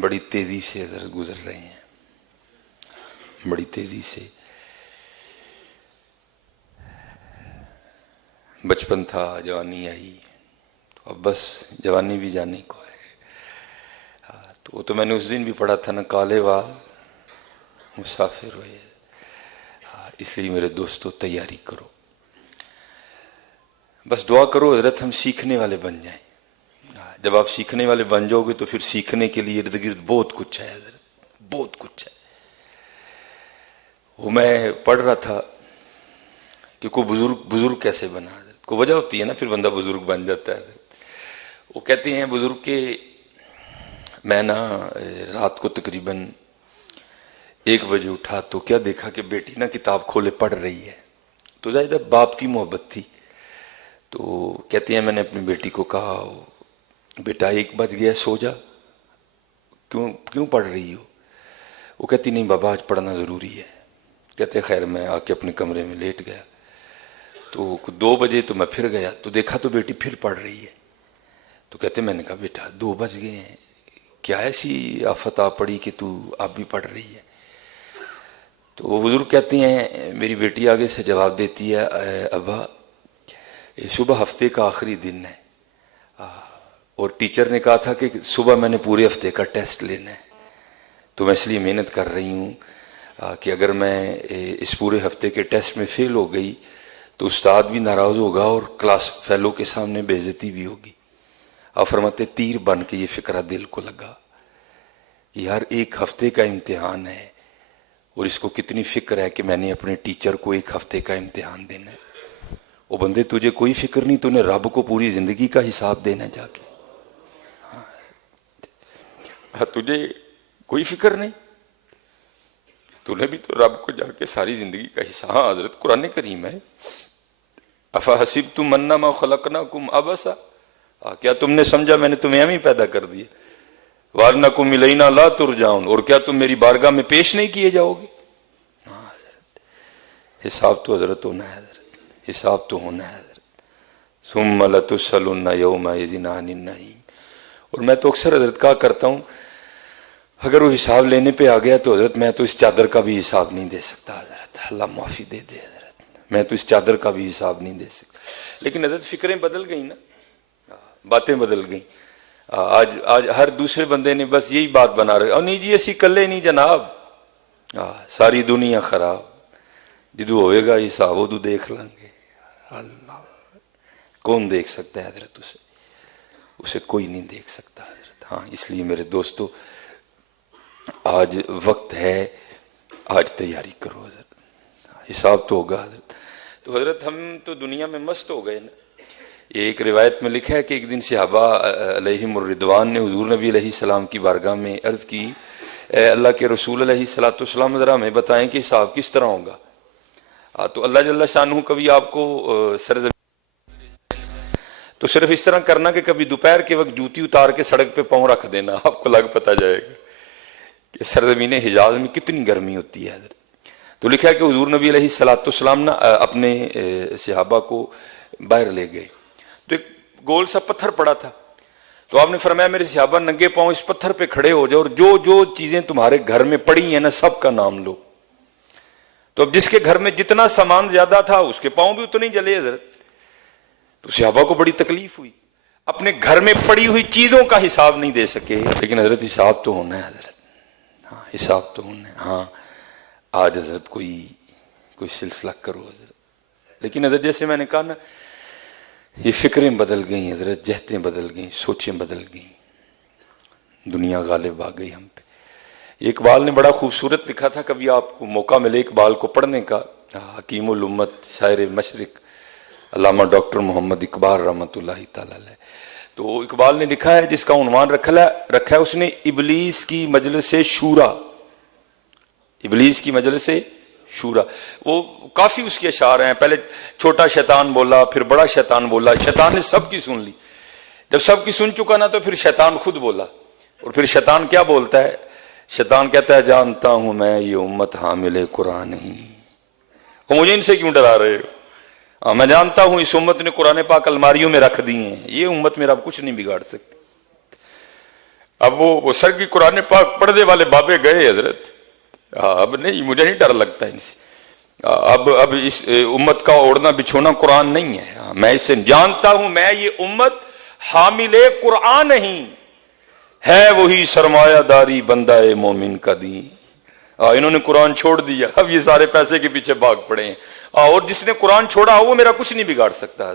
بڑی تیزی سے حضرت گزر رہے ہیں، بڑی تیزی سے۔ بچپن تھا، جوانی آئی، تو اب بس جوانی بھی جانے کو ہے۔ تو وہ تو میں نے اس دن بھی پڑھا تھا نا، کالے وال مسافر ہوئے۔ اس لیے میرے دوستو تیاری کرو، بس دعا کرو حضرت ہم سیکھنے والے بن جائیں۔ جب آپ سیکھنے والے بن جاؤ گے تو پھر سیکھنے کے لیے ارد گرد بہت کچھ ہے حضرت، بہت کچھ ہے۔ وہ میں پڑھ رہا تھا کہ کوئی بزرگ کیسے بنا، حضرت کو وجہ ہوتی ہے نا، پھر بندہ بزرگ بن جاتا ہے حضرت۔ وہ کہتے ہیں بزرگ کہ میں نا رات کو تقریباً 1 بجے اٹھا تو کیا دیکھا کہ بیٹی نا کتاب کھولے پڑھ رہی ہے، تو ظاہر باپ کی محبت تھی۔ تو کہتے ہیں میں نے اپنی بیٹی کو کہا بیٹا 1 بج گیا، سو جا، کیوں پڑھ رہی ہو؟ وہ کہتی نہیں بابا آج پڑھنا ضروری ہے۔ کہتے خیر میں آ کے اپنے کمرے میں لیٹ گیا، تو 2 بجے تو میں پھر گیا تو دیکھا تو بیٹی پھر پڑھ رہی ہے۔ تو کہتے میں نے کہا بیٹا 2 بج گئے ہیں، کیا ایسی آفت آ پڑی کہ تو اب بھی پڑھ رہی ہے؟ تو وہ بزرگ کہتے ہیں میری بیٹی آگے سے جواب دیتی ہے ابا صبح ہفتے کا آخری دن ہے، اور ٹیچر نے کہا تھا کہ صبح میں نے پورے ہفتے کا ٹیسٹ لینا ہے، تو میں اس لیے محنت کر رہی ہوں کہ اگر میں اس پورے ہفتے کے ٹیسٹ میں فیل ہو گئی تو استاد بھی ناراض ہوگا اور کلاس فیلو کے سامنے بے عزتی بھی ہوگی۔ آپ فرماتے تیر بن کے یہ فکرہ دل کو لگا کہ یار 1 ہفتے کا امتحان ہے، اور اس کو کتنی فکر ہے کہ میں نے اپنے ٹیچر کو 1 ہفتے کا امتحان دینا ہے۔ وہ بندے تجھے کوئی فکر نہیں، تو نے رب کو پوری زندگی کا حساب دینا جا کے، تجھے کوئی فکر نہیں، تو نے بھی تو رب کو جا کے ساری زندگی کا حساب۔ ہاں حضرت قرآن کریم ہے افحسبتم انما خلقناکم عبثا، کیا تم نے سمجھا میں نے تمہیں ایم ہی پیدا کر دیا، وانکم الینا لا ترجعون، اور کیا تم میری بارگاہ میں پیش نہیں کیے جاؤ گے؟ ہاں حضرت حساب تو حضرت ہونا ہے، حضرت حساب تو ہونا ہے حضرت۔ ثم لتسألن یومئذ عن النعیم۔ اور میں تو اکثر حضرت کہا کرتا ہوں اگر وہ حساب لینے پہ آ گیا تو حضرت میں تو اس چادر کا بھی حساب نہیں دے سکتا حضرت، اللہ معافی دے دے حضرت، میں تو اس چادر کا بھی حساب نہیں دے سکتا۔ لیکن حضرت فکریں بدل گئیں نا، باتیں بدل گئیں۔ آج ہر دوسرے بندے نے بس یہی بات بنا رہے، اور نہیں جی اسی کلے نہیں جناب، ساری دنیا خراب، جدو ہوئے گا حساب ادو دیکھ لیں گے۔ اللہ کون دیکھ سکتا ہے حضرت اسے کوئی نہیں دیکھ سکتا حضرت۔ ہاں اس لیے میرے دوستو آج وقت ہے، آج تیاری کرو حضرت، حساب تو ہوگا حضرت۔ تو حضرت ہم تو دنیا میں مست ہو گئے نا۔ ایک روایت میں لکھا ہے کہ ایک دن صحابہ علیہم الرضوان نے حضور نبی علیہ السلام کی بارگاہ میں عرض کی اے اللہ کے رسول علیہ الصلوۃ والسلام ذرا ہمیں بتائیں کہ حساب کس طرح ہوگا۔ تو اللہ جل شانہ کبھی آپ کو سرزمین تو صرف اس طرح کرنا کہ کبھی دوپہر کے وقت جوتی اتار کے سڑک پہ پاؤں رکھ دینا، آپ کو لگ پتہ جائے گا کہ سرزمین حجاز میں کتنی گرمی ہوتی ہے حضرت۔ تو لکھا ہے کہ حضور نبی علیہ الصلوۃ والسلام نا اپنے صحابہ کو باہر لے گئے، تو ایک گول سا پتھر پڑا تھا، تو آپ نے فرمایا میرے صحابہ ننگے پاؤں اس پتھر پہ کھڑے ہو جاؤ اور جو جو چیزیں تمہارے گھر میں پڑی ہیں نا سب کا نام لو۔ تو اب جس کے گھر میں جتنا سامان زیادہ تھا اس کے پاؤں بھی اتنے ہی جلے حضرت۔ تو صحابہ کو بڑی تکلیف ہوئی، اپنے گھر میں پڑی ہوئی چیزوں کا حساب نہیں دے سکے، لیکن حضرت حساب تو ہونا ہے حضرت، ہاں حساب تو ہونا ہے۔ ہاں آج حضرت کوئی سلسلہ کرو حضرت، لیکن حضرت جیسے میں نے کہا نا یہ فکریں بدل گئیں حضرت، جہتیں بدل گئیں، سوچیں بدل گئیں، دنیا غالب آ گئی ہم پہ۔ اقبال نے بڑا خوبصورت لکھا تھا، کبھی آپ کو موقع ملے اقبال کو پڑھنے کا، حکیم الامت شاعر مشرق علامہ ڈاکٹر محمد اقبال رحمۃ اللہ تعالی علیہ، تو اقبال نے لکھا ہے جس کا عنوان رکھا ہے اس نے ابلیس کی مجلس شورا، ابلیس کی مجلس شورا۔ وہ کافی اس کے اشعار ہیں، پہلے چھوٹا شیطان بولا، پھر بڑا شیطان بولا، شیطان نے سب کی سن لی، جب سب کی سن چکا نا تو پھر شیطان خود بولا، اور پھر شیطان کیا بولتا ہے؟ شیطان کہتا ہے جانتا ہوں میں یہ امت حامل قرآن نہیں، وہ مجھے ان سے کیوں ڈرا رہے ہو؟ میں جانتا ہوں اس امت نے قرآن پاک الماریوں میں رکھ دی ہیں، یہ امت میرا کچھ نہیں بگاڑ سکتی۔ اب وہ سر کی قرآن پاک پڑھنے والے بابے گئے حضرت، اب نہیں، مجھے نہیں ڈر لگتا ان سے، اب اس امت کا اوڑھنا بچھونا قرآن نہیں ہے، میں اسے جانتا ہوں، میں یہ امت حامل قرآن نہیں ہے، وہی سرمایہ داری بندہ مومن کا دین۔ انہوں نے قرآن چھوڑ دیا، اب یہ سارے پیسے کے پیچھے بھاگ پڑے ہیں، اور جس نے قرآن چھوڑا وہ میرا کچھ نہیں بگاڑ سکتا۔